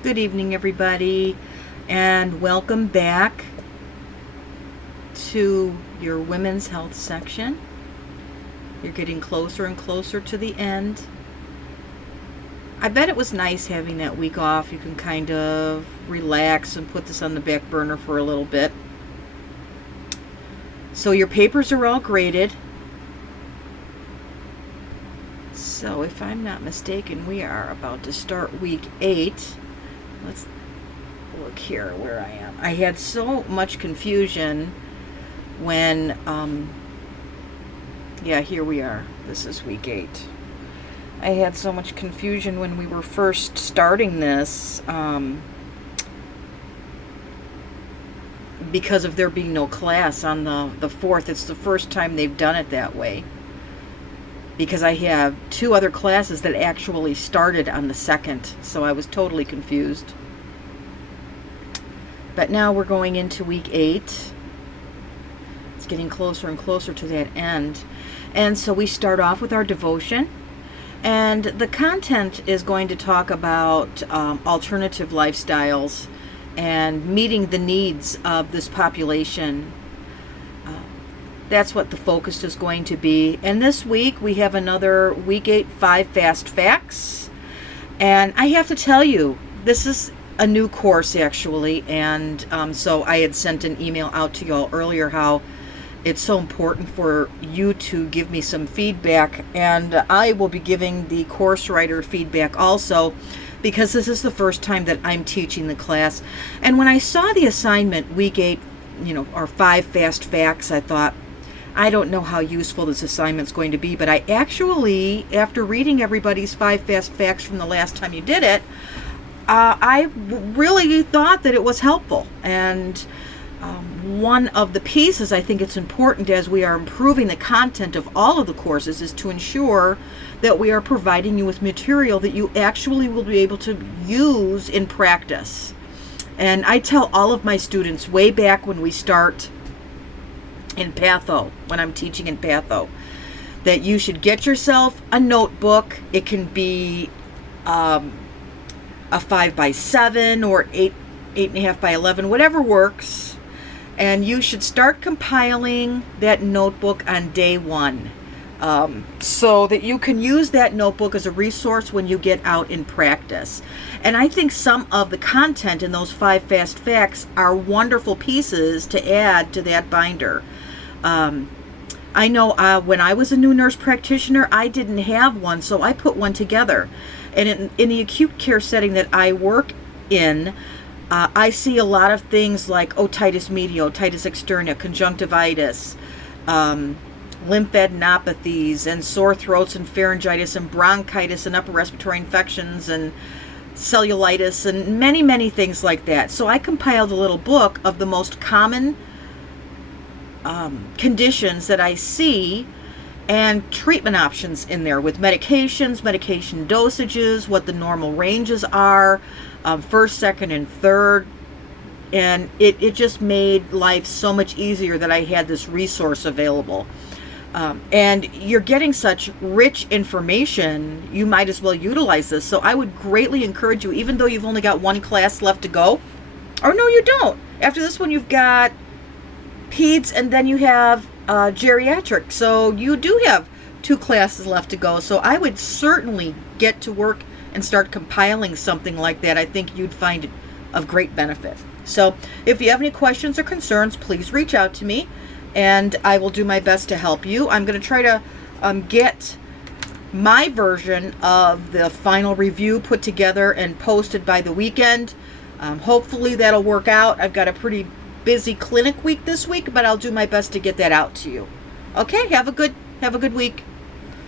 Good evening, everybody, and welcome back to your women's health section. You're getting closer and closer to the end. I bet it was nice having that week off. You can kind of relax and put this on the back burner for a little bit. So your papers are all graded. So if I'm not mistaken, we are about to start week 8. Let's look here where I am. I had so much confusion when, here we are. This is week 8. I had so much confusion when we were first starting this because of there being no class on the 4th. It's the first time they've done it that way. Because I have 2 other classes that actually started on the 2nd, so I was totally confused. But now we're going into week 8. It's getting closer and closer to that end. And so we start off with our devotion. And the content is going to talk about alternative lifestyles and meeting the needs of this population. That's what the focus is going to be. And this week we have another week 8 5 fast facts. And I have to tell you, this is a new course actually. And so I had sent an email out to y'all earlier how it's so important for you to give me some feedback. And I will be giving the course writer feedback also, because this is the first time that I'm teaching the class. And when I saw the assignment week 8, our 5 fast facts, I thought, I don't know how useful this assignment's going to be, but I actually, after reading everybody's 5 fast facts from the last time you did it, I really thought that it was helpful. And one of the pieces I think it's important as we are improving the content of all of the courses is to ensure that we are providing you with material that you actually will be able to use in practice. And I tell all of my students way back when we start in Patho, when I'm teaching in Patho, that you should get yourself a notebook. It can be a 5x7 or 8.5 by 11, whatever works. And you should start compiling that notebook on day 1, so that you can use that notebook as a resource when you get out in practice. And I think some of the content in those 5 fast facts are wonderful pieces to add to that binder. I know when I was a new nurse practitioner, I didn't have one, so I put one together. And in the acute care setting that I work in, I see a lot of things like otitis media, otitis externa, conjunctivitis, lymphadenopathies, and sore throats, and pharyngitis, and bronchitis, and upper respiratory infections, and cellulitis, and many, many things like that. So I compiled a little book of the most common conditions that I see, and treatment options in there with medications, medication dosages, what the normal ranges are, first, second, and third. And it just made life so much easier that I had this resource available. And you're getting such rich information, you might as well utilize this. So I would greatly encourage you, even though you've only got 1 class left to go, or no, you don't. After this one, you've got peds, and then you have geriatric. So you do have 2 classes left to go. So I would certainly get to work and start compiling something like that. I think you'd find it of great benefit. So if you have any questions or concerns, please reach out to me, and I will do my best to help you. I'm going to try to get my version of the final review put together and posted by the weekend. Hopefully that'll work out. I've got a pretty busy clinic week this week, but I'll do my best to get that out to you. Okay, have a good week.